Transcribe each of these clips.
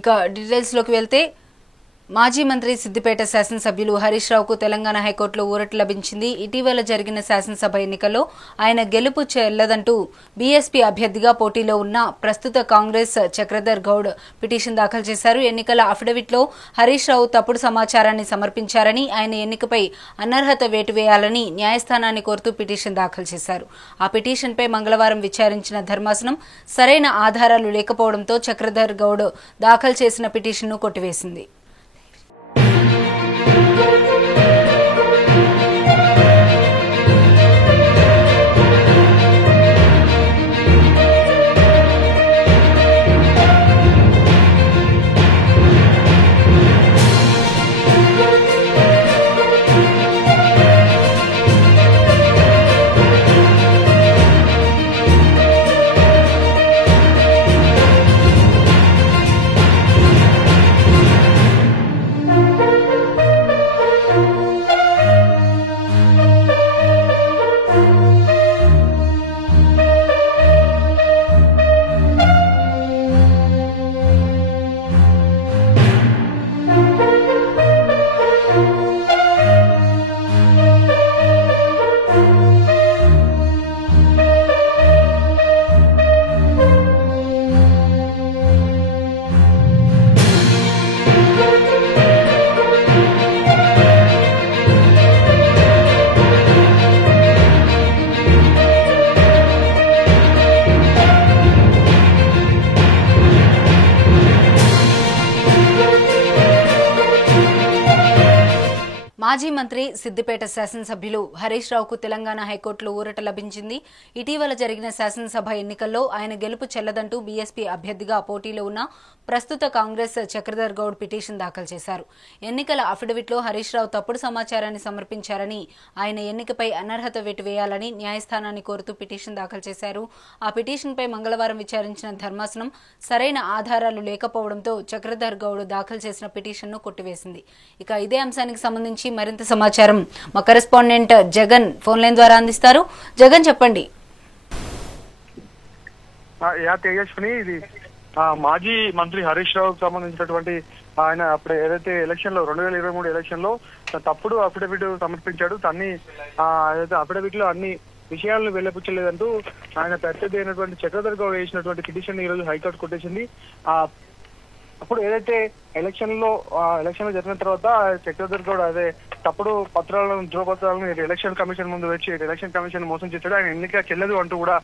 ఇక డీటెయిల్స్ లోకి వెళ్తే మాజీ మంత్రి సిద్దిపేట శాసనసభ్యులు హరీష్ రావుకు తెలంగాణ హైకోర్టులో ఊరట లభించింది. ఇటీవల జరిగిన శాసనసభ ఎన్నికల్లో ఆయన గెలుపు చెల్లదంటూ బీఎస్పీ అభ్యర్థిగా పోటీలో ఉన్న ప్రస్తుత కాంగ్రెస్ చక్రధర్ గౌడ్ పిటిషన్ దాఖలు చేశారు. ఎన్నికల అఫిడవిట్లో హరీష్ రావు తప్పుడు సమాచారాన్ని సమర్పించారని, ఆయన ఎన్నికపై అనర్హత వేటు వేయాలని న్యాయస్థానాన్ని కోరుతూ పిటిషన్ దాఖలు చేశారు. ఆ పిటిషన్పై మంగళవారం విచారించిన ధర్మాసనం సరైన ఆధారాలు లేకపోవడంతో చక్రధర్ గౌడ్ దాఖలు చేసిన పిటిషన్ను కొట్టివేసింది. మాజీ మంత్రి సిద్దిపేట శాసనసభ్యులు హరీష్ రావుకు తెలంగాణ హైకోర్టులో ఊరట లభించింది. ఇటీవల జరిగిన శాసనసభ ఎన్నికల్లో ఆయన గెలుపు చెల్లదంటూ బీఎస్పీ అభ్యర్థిగా పోటీలో ఉన్న ప్రస్తుత కాంగ్రెస్ చక్రధర్ గౌడ్ పిటిషన్ దాఖలు చేశారు. ఎన్నికల అఫిడవిట్లో హరీష్ రావు తప్పుడు సమాచారాన్ని సమర్పించారని, ఆయన ఎన్నికపై అనర్హత వేటు వేయాలని న్యాయస్థానాన్ని కోరుతూ పిటిషన్ దాఖలు చేశారు. ఆ పిటిషన్పై మంగళవారం విచారించిన ధర్మాసనం సరైన ఆధారాలు లేకపోవడంతో చక్రధర్ గౌడ్ దాఖలు చేసిన పిటిషన్ను కొట్టివేసింది. ఇక ఇదే అంశానికి సంబంధించి మరింత సమాచారం మా కరెస్పాండెంట్ జగన్ ఫోన్ లైన్ ద్వారా అందిస్తారు. జగన్ చెప్పండి. తేజస్విని, ఇది మాజీ మంత్రి హరీష్ రావుకు సంబంధించినటువంటి ఆయన అప్పుడు ఏదైతే ఎలక్షన్ లో 2023 ఎలక్షన్ లో తప్పుడు అఫిడవిట్ సమర్పించాడు. తన్ని అఫిడవిట్ లో అన్ని విషయాలను వెల్లపుచ్చలేదంటూ ఆయన ప్రత్యర్థి అయినటువంటి చక్రధర్ గౌడ్ వేసినటువంటి పిటిషన్ ఈ రోజు హైకోర్టు కొట్టేసింది. అప్పుడు ఏదైతే ఎలక్షన్ లో జరిగిన తర్వాత చక్రధర్ గౌడ్ అదే తప్పుడు పత్రాలను ధ్రువపత్రాలను ఎలక్షన్ కమిషన్ ముందు వచ్చి ఎలక్షన్ కమిషన్ మోసం చేశాడు, ఆయన ఎన్నిక చెల్లదు అంటూ కూడా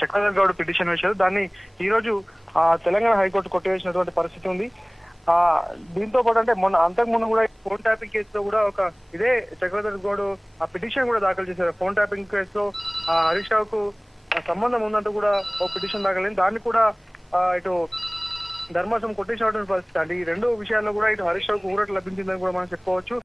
చక్రధర్ గౌడ్ పిటిషన్ వేశారు. దాన్ని ఈ రోజు తెలంగాణ హైకోర్టు కొట్టివేసినటువంటి పరిస్థితి ఉంది. దీంతో పాటు అంటే అంతకు ముందు కూడా ఫోన్ ట్యాపింగ్ కేసులో కూడా ఇదే చక్రధర్ గౌడ్ ఆ పిటిషన్ కూడా దాఖలు చేశారు. ఫోన్ ట్యాపింగ్ కేసులో హరీష్ రావుకు సంబంధం ఉందంటూ కూడా ఒక పిటిషన్ దాఖలైంది. దాన్ని కూడా ఇటు ధర్మాసనం కొట్టేసినటువంటి పరిస్థితి. అంటే ఈ రెండు విషయాల్లో కూడా ఇటు హరీష్ రావుకు ఊరట లభించిందని కూడా మనం చెప్పుకోవచ్చు.